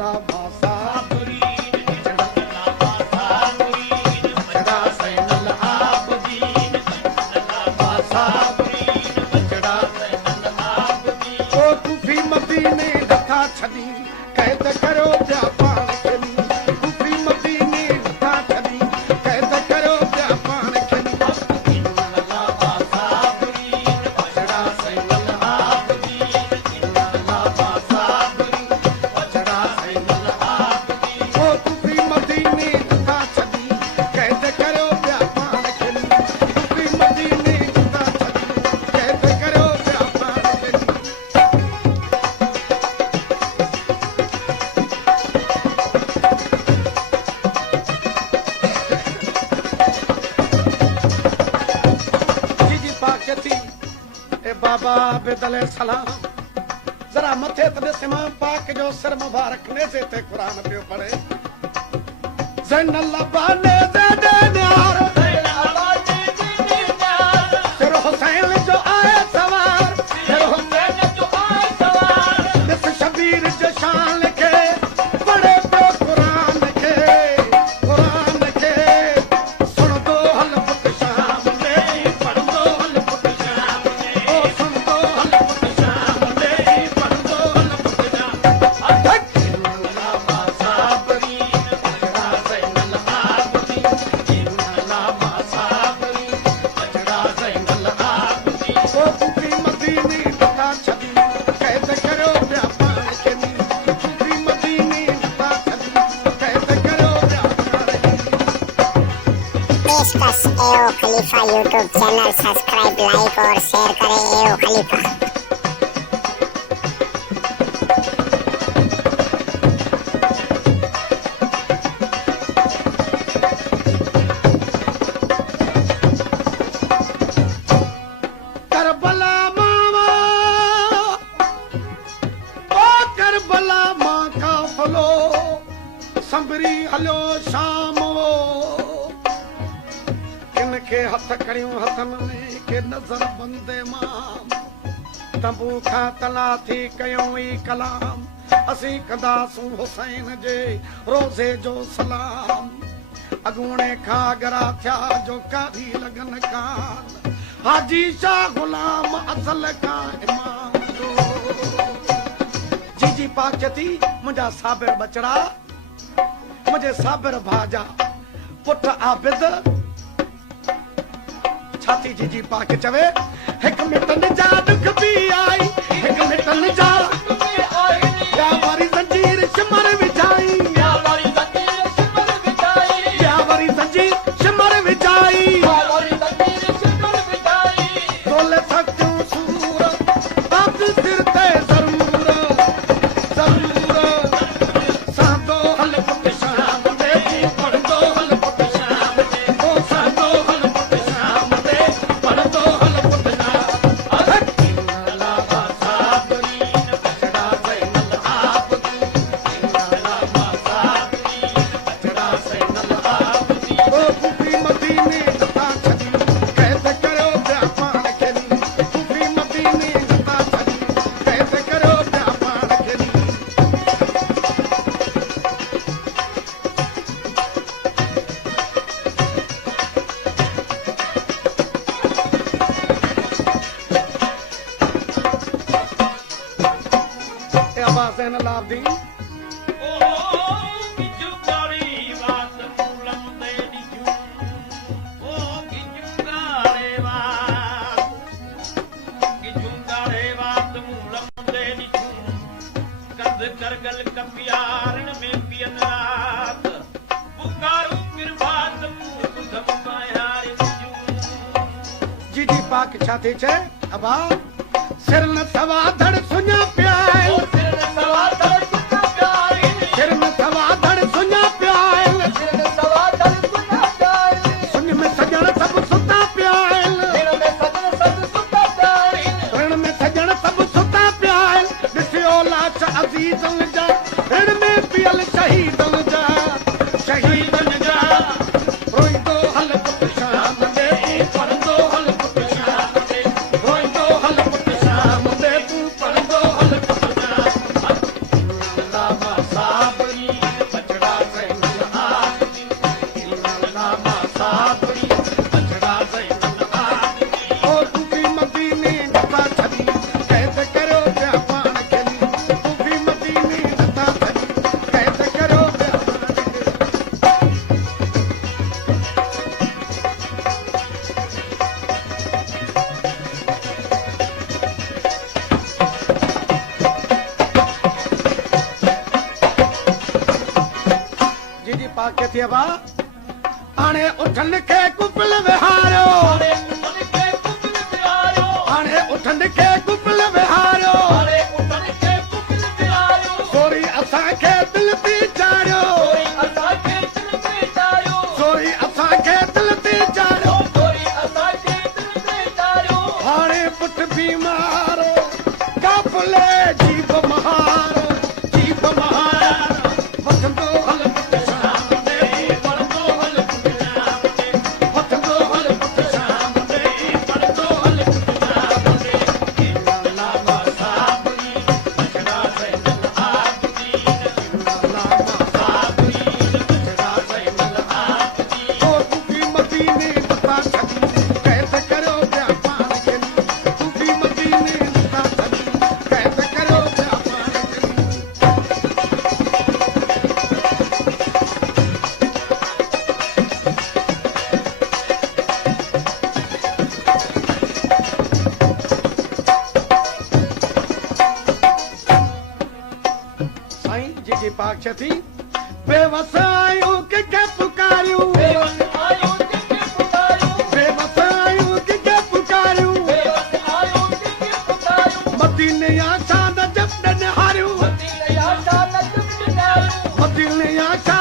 ला बासा मुरीद ला बासा मुरीद बचड़ा सैनल आबदीन ला बासा मुरीद बचड़ा सैनल आबदीन ओ कुफी मदीने दथा छदी कैद करो जा पान खनी कुफी मदीने दथा छदी कैद करो जा पान खनी ला बासा मुरीद बचड़ा सैनल आबदीन ला बासा मुरीद बचड़ा सैनल आबदीन ओ कुफी मदीने दथा छदी कैद करो जा पान खनी कुफी मदीने दथा छदी कैद करो जा पान खनी जी पाकती ए बाबा बेदले सलाम जरा मथे ते सिमा पाक जो सिर मुबारक ने से ते कुरान पियो पढ़े ज़ैनल बाने दे न्यार सिर हुसैन जो आए सवार सिर हुसैन जो आए सवार दिस शबीर जो शान लिखे पढ़े पियो कुरान के सुन दो हल पुत शाम ने पढ़ दो हल पुत शाम ने ओ सुन दो हल पुत शाम ने पढ़ दो हल पुत शाम अधक ला बासा मुरीद बचड़ा सैनल आबदीन ला बासा मुरीद बचड़ा सैनल आबदीन ओ कुफी मदीने दथा छदी कैद करो जा पान खनी कुफी मदीने दथा छदी कैद करो जा पान खनी पेशकश एओ खलीफा यूट्यूब चैनल सब्सक्राइब लाइक और शेयर करें एओ खलीफा करबला मामा ओ करबला मां का फलो संभरी हलो शाम किनखे हथ खड़ियूं हथन में के नज़र बंदे मां तंबू खां तला थी कयूं ई कलाम असीं कंदासूं हुसैन जे रोज़े जो सलाम अगूणे खां अगरा थिया जो कादी लगन कान हाजी शाह गुलाम असल का इमाम जो जी पाक चती मुंहिंजा साबिर बचड़ा मुंहिंजे साबिर भाजा पुट आबिद छाती जी पाक चवे हिक मिटन जा दुख भी आई हिक मिटन जा दुख भी आई या वारी जंजीर शिमर विझाई या वारी जंजीर शिमर विझाई या वारी जंजीर शिमर विझाई या वारी जंजीर शिमर विझाई तोले थकियूं सूर बाप सिर ते ज़रूर सादो हल पुट शाम दे पढ़ दो हल पुट शाम दे ओ सादो हल पुट शाम दे पढ़ दो हल पुट शाम अधक ला बासा मुरीद बचड़ा सैनल आबदीन ला बासा मुरीद बचड़ा सैनल आबदीन ओ कुफी मदीने दथा छदी कैद करो जा पान खनी कुफी मदीने दथा छदी कैद करो जा पान खनी ए अब्बा ज़ैनल आबदीन करगल कपियारण में पियन रात पुकारू किरबात मुधम पायार जी पाक छाती छे अबा सिर न सवा धड़ सुञा प्याल सिर सवा धड़ सुना प्यारी सिर न सवा धड़ सुञा प्याल सिर सवा धड़ सुना प्यारी सुन में सजण सब सुता प्याल सिर में सजन सद सुता प्यारी रण में सजण सब सुता प्याल ॾिसियो लाश अज़ीज़न जा रण में पियल शहीदन जा रोईंदो हल पुट शाम दे तूं पढ़ंदो हल पुट शाम दे रोईंदो हल पुट शाम दे तूं पढ़ंदो हल पुट शाम ला बासा पाक खे थी बा हाणे उठन खे कुपल विहारियो हाणे उठन खे कुपल विहारियो हाणे उठन खे कुपल विहारियो हाणे उठन खे कुपल विहारियो सोरी असांखे दिल ते चाढ़ियो कोई असांखे दिल ते चाढ़ियो सोरी असांखे दिल ते चाढ़ियो कोई असांखे दिल ते चाढ़ियो हाणे पुट बीमार काफले जीव महार वठंदो हल पुट शाम ते पढ़ंदो हल पुट शाम ते वठंदो हल पुट शाम ते पढ़ंदो हल पुट शाम ते अल्लाह साबरी बचड़ा सैनल आबदीन अल्लाह साबरी बचड़ा सैनल आबदीन ओ कुकी मदीने बता छदी कैद करो व्यापार के कुकी मदीने बता छदी कैद करो व्यापार के साईं जेके पाक छथी बेवसायूं के पुकारियूं बेवस आयो के पुकारियो बेवस आयूं के पुकारियूं बेवस आयो के पुकारियो मदीने या शान जब न हारियूं मदीने या शान जब ॾिनारियो मदीने या शान